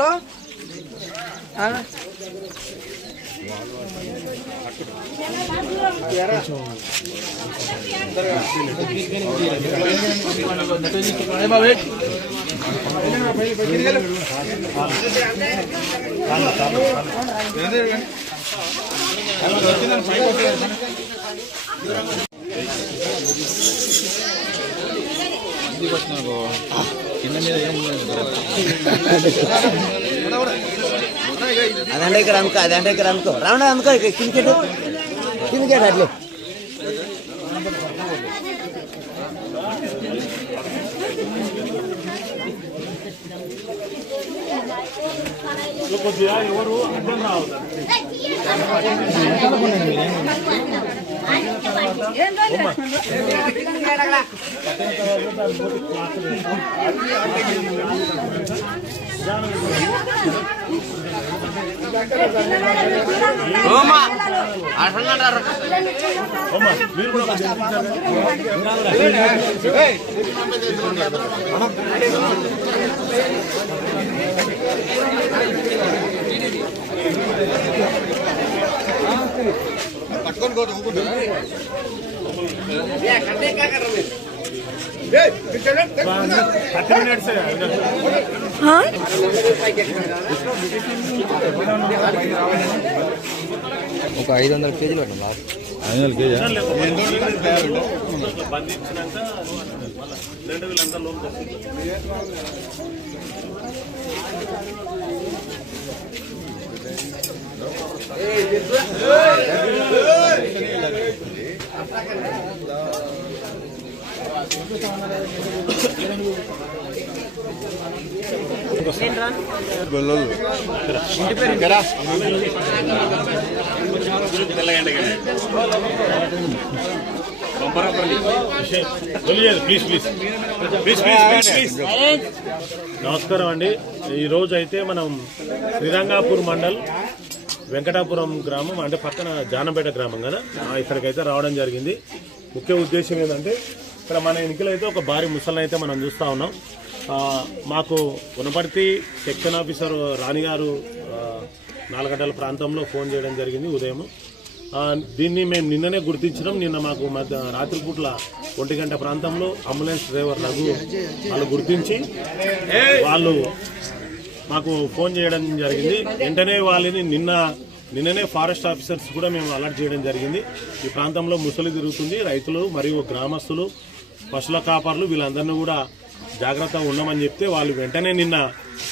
అందులో అదంటే ఇక్కడ అనుకో అదంటే ఇక్కడ అనుకో రావణ అనుకో కిందికెట్ కిందికెట్ అట్లే కొద్దిగా ఎవరు అర్థం రావద్దు మీరు కూడా పట్టుకొని పోతే ఊరుకుంటా 30 minutes ఒక 500 కేజీలు పట్టిన లాస్ట్ 500 కేజీ బంధించినాక 2000 అంతా లోన్ నమస్కారం అండి. ఈ రోజు అయితే మనం శ్రీరంగాపూర్ మండల్ వెంకటాపురం గ్రామం అంటే పక్కన జానంపేట గ్రామం కదా, ఇక్కడికైతే రావడం జరిగింది. ముఖ్య ఉద్దేశం ఏంటంటే ఇక్కడ మన ఎన్నికలు అయితే ఒక భారీ ముసలిని అయితే మనం చూస్తూ ఉన్నాం. మాకు వనపర్తి సెక్షన్ ఆఫీసర్ రాణి గారు 4 గంటల ప్రాంతంలో ఫోన్ చేయడం జరిగింది ఉదయం. దీన్ని మేము నిన్ననే గుర్తించడం. నిన్న మాకు రాత్రిపూట్ల 1 గంట ప్రాంతంలో అంబులెన్స్ డ్రైవర్ రఘు వాళ్ళు గుర్తించి వాళ్ళు మాకు ఫోన్ చేయడం జరిగింది. వెంటనే వాళ్ళని నిన్ననే ఫారెస్ట్ ఆఫీసర్స్ కూడా మేము అలర్ట్ చేయడం జరిగింది. ఈ ప్రాంతంలో ముసలి తిరుగుతుంది, రైతులు మరియు గ్రామస్తులు పశువుల కాపర్లు వీళ్ళందరినీ కూడా జాగ్రత్తగా ఉండమని చెప్తే వాళ్ళు వెంటనే నిన్న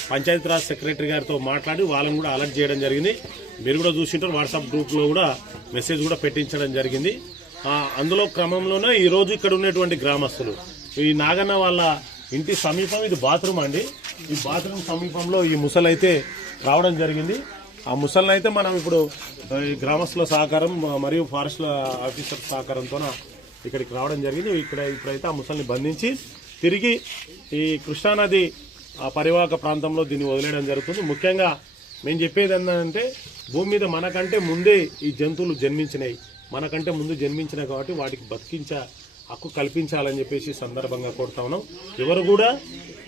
పంచాయతీరాజ్ సెక్రటరీ గారితో మాట్లాడి వాళ్ళని కూడా అలర్ట్ చేయడం జరిగింది. మీరు కూడా చూసింటారు, వాట్సాప్ గ్రూప్లో కూడా మెసేజ్ కూడా పెట్టించడం జరిగింది. అందులో క్రమంలోనే ఈరోజు ఇక్కడ ఉన్నటువంటి గ్రామస్తులు ఈ నాగన్న వాళ్ళ ఇంటి సమీపం ఇది బాత్రూమ్ అండి. ఈ బాత్రూమ్ సమీపంలో ఈ ముసలి అయితే రావడం జరిగింది. ఆ ముసలిని అయితే మనం ఇప్పుడు ఈ గ్రామస్తుల సహకారం మరియు ఫారెస్ట్ ఆఫీసర్ సహకారంతో ఇక్కడికి రావడం జరిగింది. ఇప్పుడైతే ఆ ముసలిని బంధించి తిరిగి ఈ కృష్ణానది పరివాహక ప్రాంతంలో దీన్ని వదిలేయడం జరుగుతుంది. ముఖ్యంగా మేము చెప్పేది ఏంటంటే భూమి మీద మనకంటే ముందే ఈ జంతువులు జన్మించినాయి, మనకంటే ముందు జన్మించినాయి కాబట్టి వాటికి బతికించే హక్కు కల్పించాలని చెప్పేసి సందర్భంగా కోరుతా ఉన్నాం. ఎవరు కూడా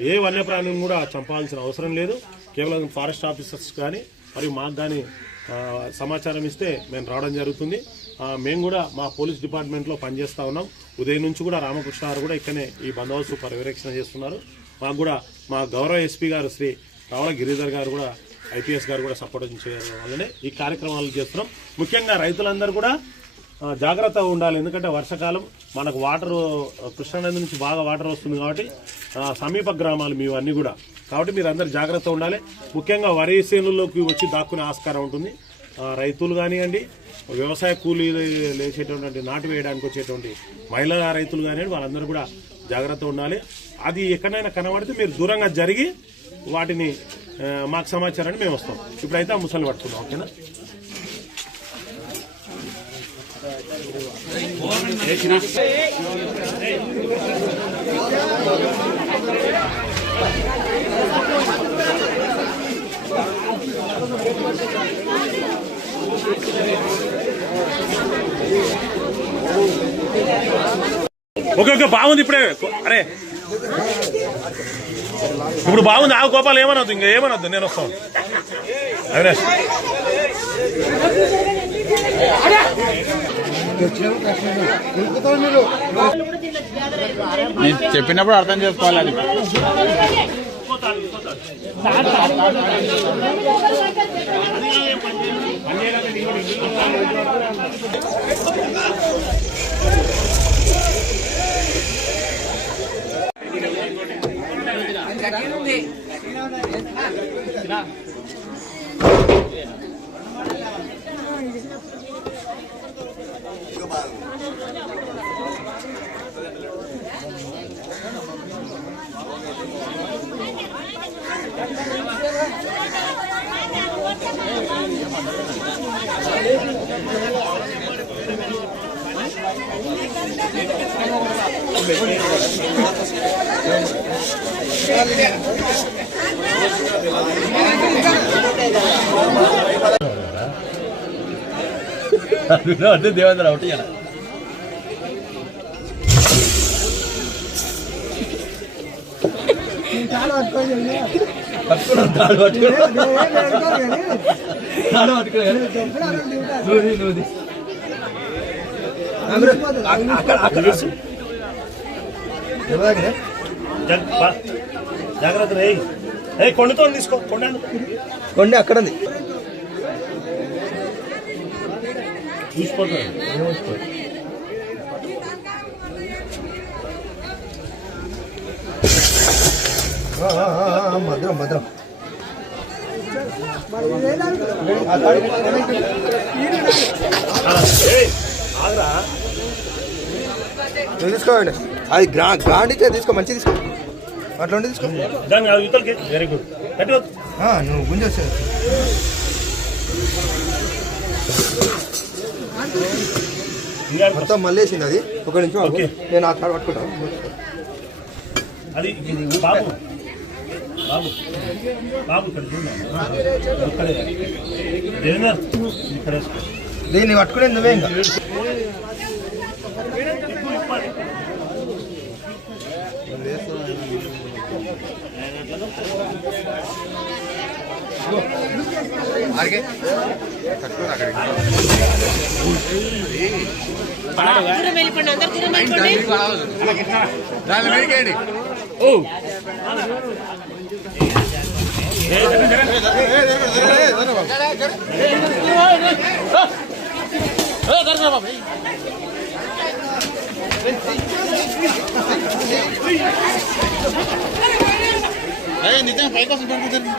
ఏ వన్యప్రాణిని కూడా చంపాల్సిన అవసరం లేదు. కేవలం ఫారెస్ట్ ఆఫీసర్స్ కానీ మరియు మాకు కానీ సమాచారం ఇస్తే మేము రావడం జరుగుతుంది. మేము కూడా మా పోలీస్ డిపార్ట్మెంట్లో పనిచేస్తూ ఉన్నాం. ఉదయం నుంచి కూడా రామకృష్ణ గారు కూడా ఇక్కడనే ఈ బందోబస్తు పర్యవేక్షణ చేస్తున్నారు. మాకు కూడా మా గౌరవ ఎస్పీ గారు శ్రీ రావణ గిరిధర్ గారు కూడా ఐపీఎస్ గారు కూడా సపోర్ట్ చేయడం వల్లనే ఈ కార్యక్రమాలు చేస్తున్నాం. ముఖ్యంగా రైతులందరూ కూడా జాగ్రత్తగా ఉండాలి. ఎందుకంటే వర్షాకాలం మనకు వాటర్ కృష్ణానది నుంచి బాగా వాటర్ వస్తుంది కాబట్టి సమీప గ్రామాలు మీవన్నీ అన్నీ కూడా, కాబట్టి మీరు అందరు జాగ్రత్తగా ఉండాలి. ముఖ్యంగా వరి చేనుల్లోకి వచ్చి దాక్కునే ఆస్కారం ఉంటుంది. రైతులు కానివ్వండి, వ్యవసాయ కూలీ లేచేటువంటి నాటు వేయడానికి వచ్చేటువంటి మహిళా రైతులు కానివ్వండి, వాళ్ళందరూ కూడా జాగ్రత్తగా ఉండాలి. అది ఎక్కడైనా కనబడితే మీరు దూరంగా జరిగి వాటిని మాకు సమాచారాన్ని మేము వస్తాం. ఇప్పుడైతే ఆ ముసలిని పట్టుకుందాం, ఓకేనా? ఓకే ఓకే బాగుంది. ఇప్పుడే అరే ఇప్పుడు బాగుంది ఆ గోపాల్ ఏమనొద్దు ఇంకా ఏమనొద్దు నేను వస్తాను అవినాష్ నేను చెప్పినప్పుడు అర్థం చేసుకోవాలి అది అంటే దేవేంద్ర ఒకటి జాగ్రత్త రే కొండతో తీసుకో కొండ అక్కడ ఉంది చూసిపోతాను భద్రం భద్రం తీసుకోండి అది గ్రాండ్ తీసుకో మంచిగా తీసుకో అట్లా ఉండి తీసుకో వెరీ గుడ్ నువ్వు గుంజొచ్చు మొత్తం మళ్ళీ వేసింది అది ఒక నిమిషం నేను ఆ కాడ పట్టుకుంటాను అది బాబు బాబు బాబు ఇక్కడ ఇక్కడే ఇక్కడ దీన్ని పట్టుకునేది నువ్వే ఇంకా నిజంగా పైకి వస్తుంది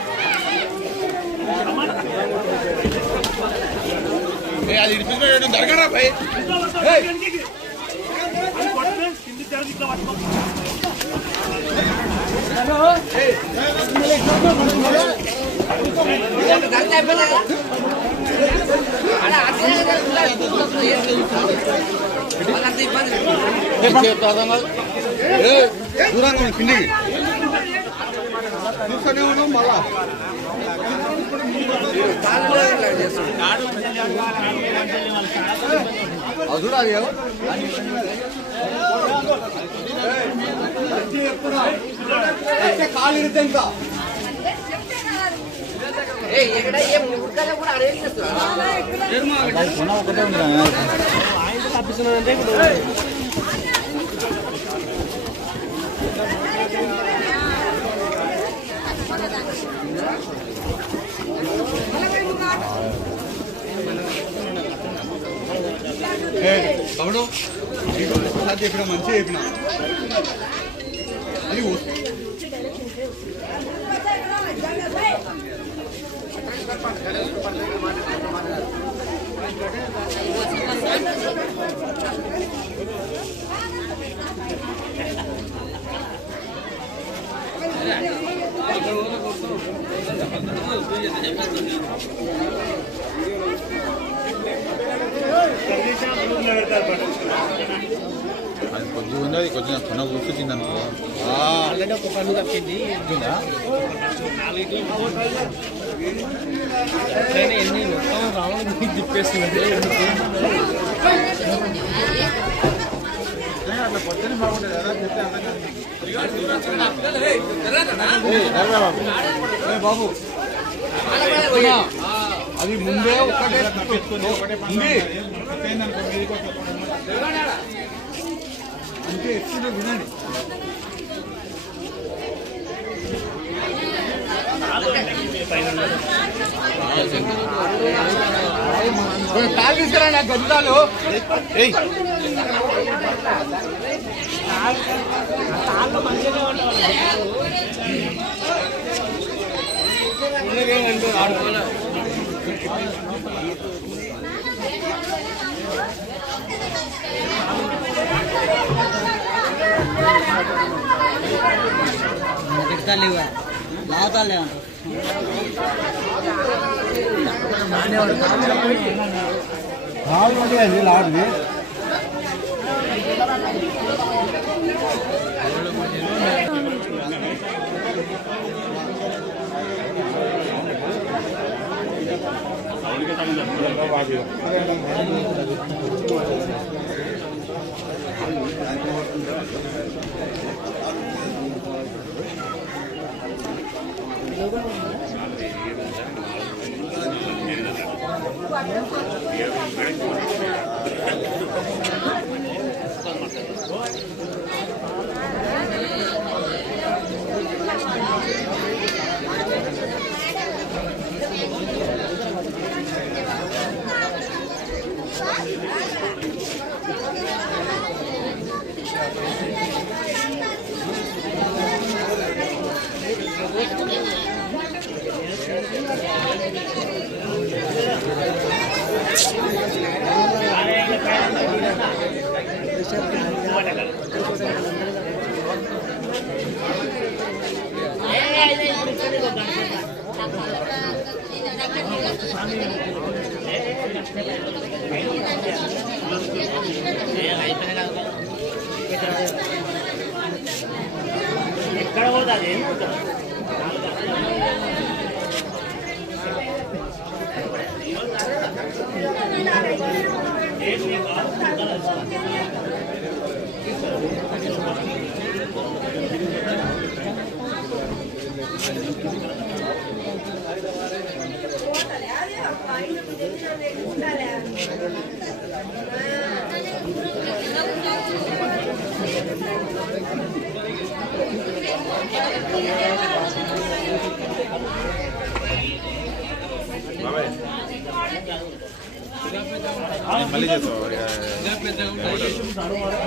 అది ఇడిపించడం దరగరా పై దూరంగా కిందికి చూస్తూనే ఉన్నాం మళ్ళా చూడాలి కాలు ఇరితే ఇంకా ఒకటే తప్పిస్తున్నానంటే ఇప్పుడు తమ్ముడు చెప్పిన మంచిగా చెప్పిన అది అది కొద్దిగా ఉంది, అది కొంచెం చిన్న కూర్చుంది అనుకో. ఒక పన్ను తప్పింది ఎన్ని మొత్తం రావడం తిప్పేస్తుంది అట్లా పొద్దున్న బాగుంటుంది కదా చెప్తే బాబు అది ముందే ఒకటే అంటే ఎప్పుడు వినండి కాలు తీసుకురా నా గద్దాలు లావుతాలే అది లాడ్ది ఎక్కడ పోతుంది మళ్ళీ చేస్తాం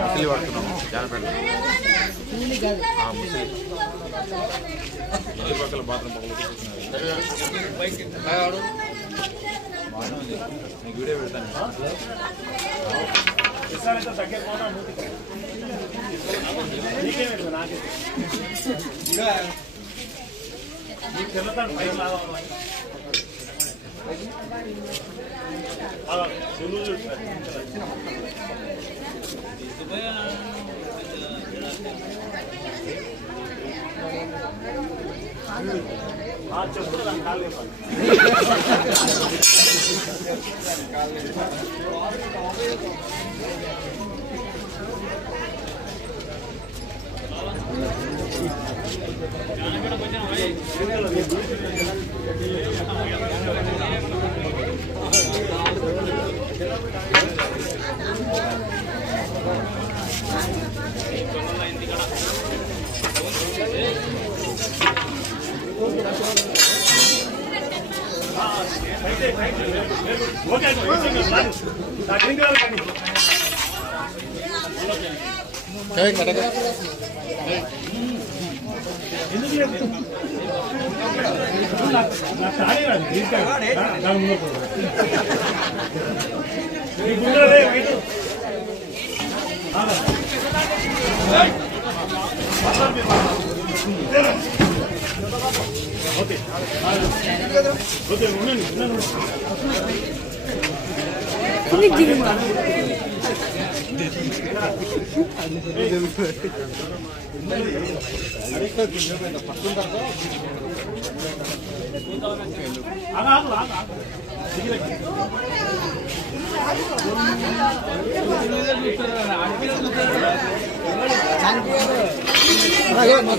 ముసలి పడుతున్నాము జానపేట ఇంటి పక్కల బాత్రూమ్ పక్కన నీకు వీడియో పెడతాను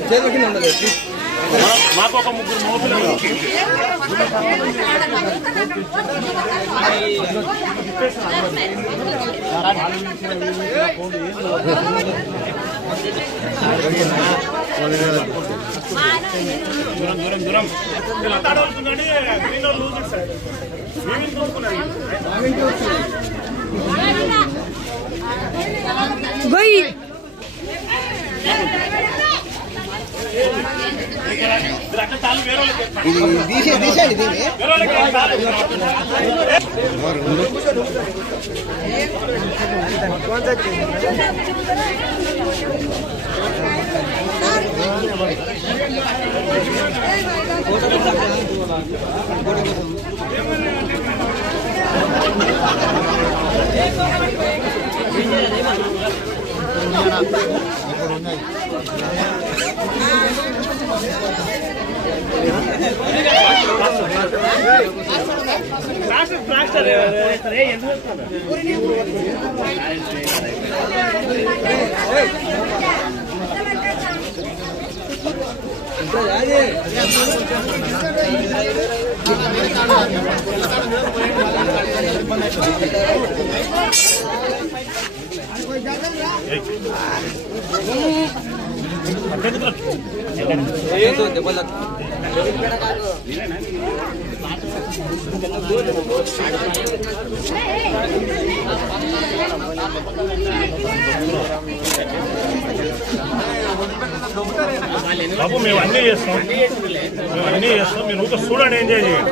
చేతులకి మాకు ఒక 3 మోపిల్లలు దూరం గోయి బాబు మేము అన్నీ చేస్తాం మీరు ఊరికే చూడండి ఎంజాయ్ చేయండి.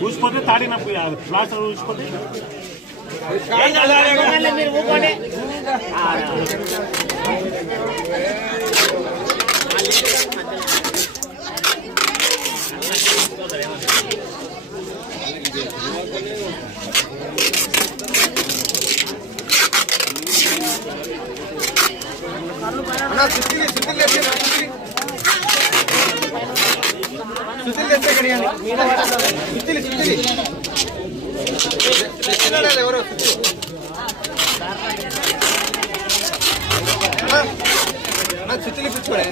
చూసిపోతే తాడినప్పుడు ప్లాస్టర్ చూసిపోతే మీరు ఊకోండి. ఎవరు సుత్తిలి పిచ్చుకోడే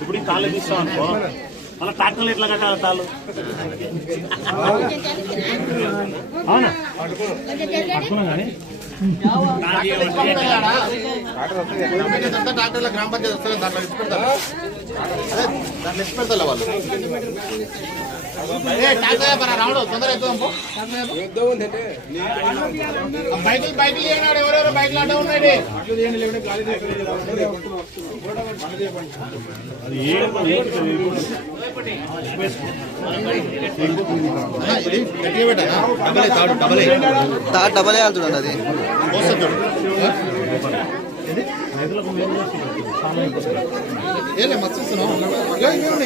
ఇప్పుడు ఈ తాళ్ళు తీస్తాం అనుకో, మళ్ళీ ట్రాక్టర్లు ఎట్లా కట్టాలి తాళ్ళు? అవునా పట్టుకున్నాం కానీ డాక్టర్ల గ్రామ పంచాయతీ వస్తుంది, దాంట్లో ఇచ్చి పెడతారు, దాంట్లో ఇచ్చి పెడతారు వాళ్ళు. రావడం తొందర బైక్ ఎవరెవరు బైక్ ఆటో ఉన్నాయి డబల్ వేయాలి చూడండి అది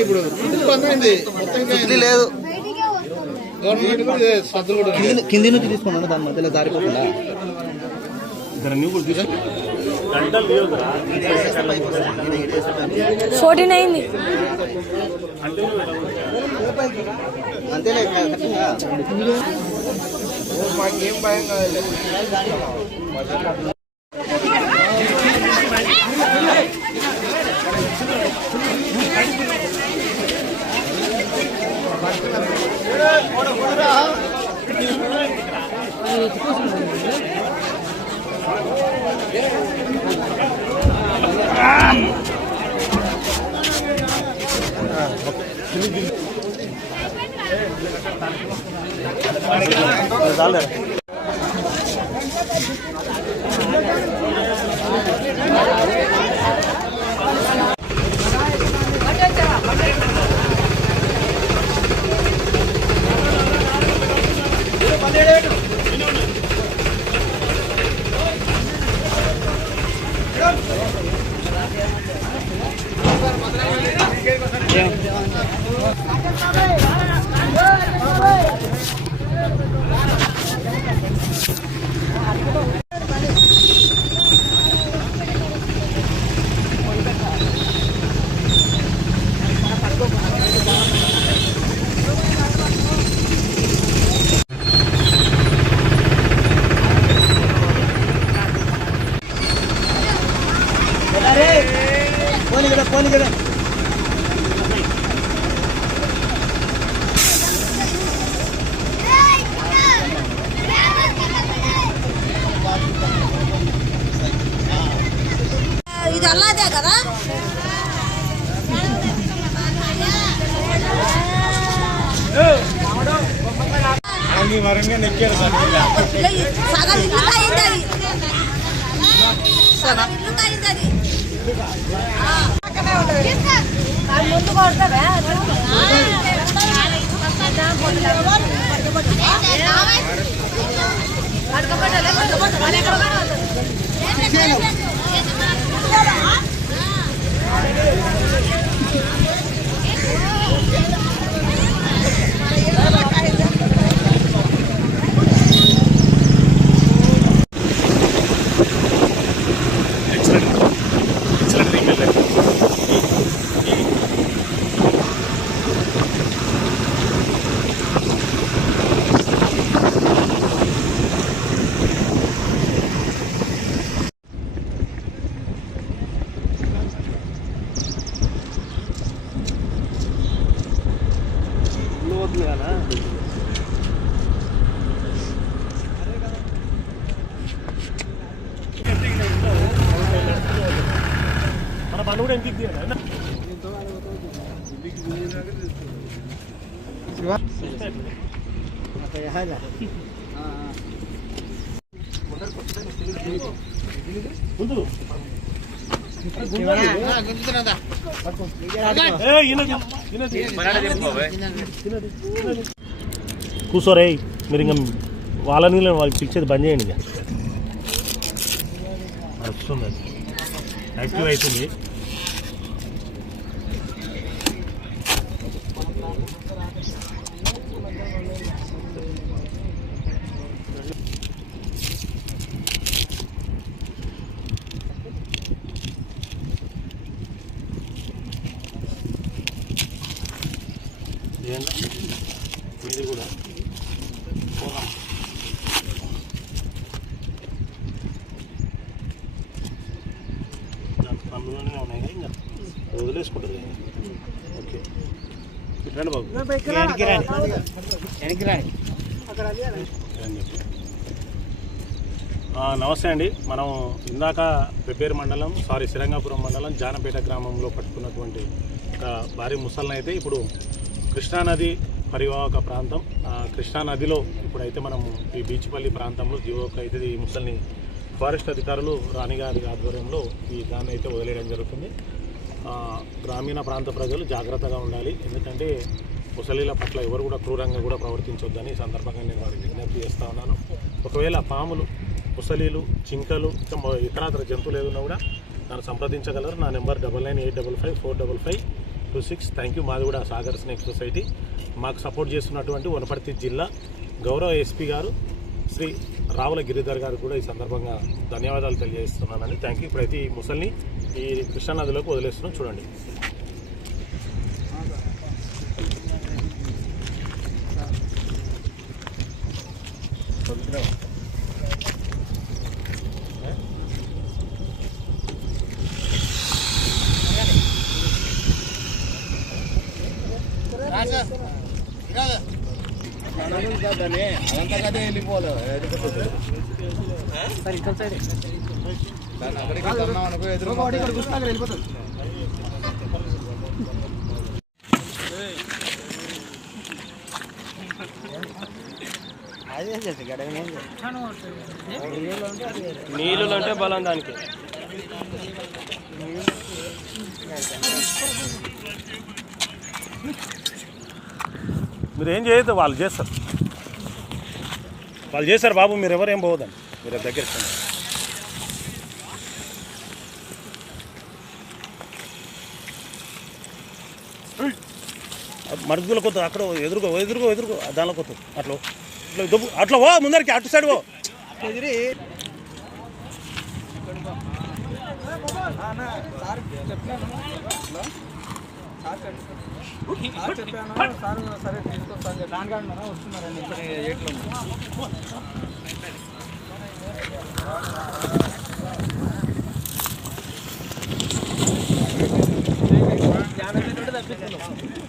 ఇప్పుడు సుత్తి లేదు గవర్నమెంట్ కింది నుంచి తీసుకున్నాను దాని మధ్యలో జారిపోకుండా 14 అయింది అంతేలే మాకేం భయం కాదు ఇది అల్లాదే కదా సగం ఇల్లు కాయింది సగం ఇల్లు కాయింది ముందు కొడతావే మన పని కూడా ఎంత ముందు కూర్చోరే మీరు ఇంకా వాళ్ళ నీళ్ళు వాళ్ళకి పిచ్చేది బంద్ చేయండి ఇక వస్తుంది అది యాక్టివ్ అవుతుంది ఇది కూడా అందులోనే ఉన్నాయి కదా ఇంకా వదిలేసుకుంటుంది ఓకే రండి బాబు నమస్తే అండి. మనం ఇందాక పెబ్బేరు మండలం శ్రీరంగపురం మండలం జానపేట గ్రామంలో పట్టుకున్నటువంటి ఒక భారీ ముసలిని అయితే ఇప్పుడు కృష్ణానది పరివాహక ప్రాంతం కృష్ణా నదిలో ఇప్పుడైతే మనం ఈ బీచ్పల్లి ప్రాంతంలో జీవోకి అయితే ఈ ముసలిని ఫారెస్ట్ అధికారులు రాణిగారి ఆధ్వర్యంలో ఈ దాన్ని అయితే వదిలేయడం జరుగుతుంది. గ్రామీణ ప్రాంత ప్రజలు జాగ్రత్తగా ఉండాలి. ఎందుకంటే ముసలిల పట్ల ఎవరు కూడా క్రూరంగా కూడా ప్రవర్తించొద్దని ఈ సందర్భంగా నేను వారికి విజ్ఞప్తి చేస్తూ ఉన్నాను. ఒకవేళ పాములు, ముసలీలు, జింకలు, ఇతర జంతువులు ఏదన్నా కూడా నన్ను సంప్రదించగలరు. నా నెంబర్ 9985554526. Thank you. మాది కూడా సాగర్ స్నేక్ సొసైటీ. మాకు సపోర్ట్ చేస్తున్నటువంటి వనపర్తి జిల్లా గౌరవ ఎస్పీ గారు శ్రీ రావుల గిరిధర్ గారు కూడా ఈ సందర్భంగా ధన్యవాదాలు తెలియజేస్తున్నానండి. Thank you. ఇప్పుడైతే ఈ ముసలిని ఈ కృష్ణానదిలోకి వదిలేస్తున్నాం. చూడండి. అదంతా కదే వెళ్ళిపోవాలి. దాన్ని అక్కడికి వెళ్తున్నాం అనుకో, వెళ్ళిపోతుంది. నీళ్ళు అంటే బలం దానికి. మీరు ఏం చేయొద్దు, వాళ్ళు చేస్తారు బాబు. మీరు ఎవరేం పోవద్దండి, మీరు దగ్గర మరుగుల కొత్త అక్కడ ఎదురుగో దానిలో కొత్త అట్లా ఓ ముందరికి అటు సైడ్ ఓ. చెప్పాను సరే తీసుకొస్తాను. దానికన్నా వస్తున్నారండి ఏట్లో తప్పిస్తున్నాం.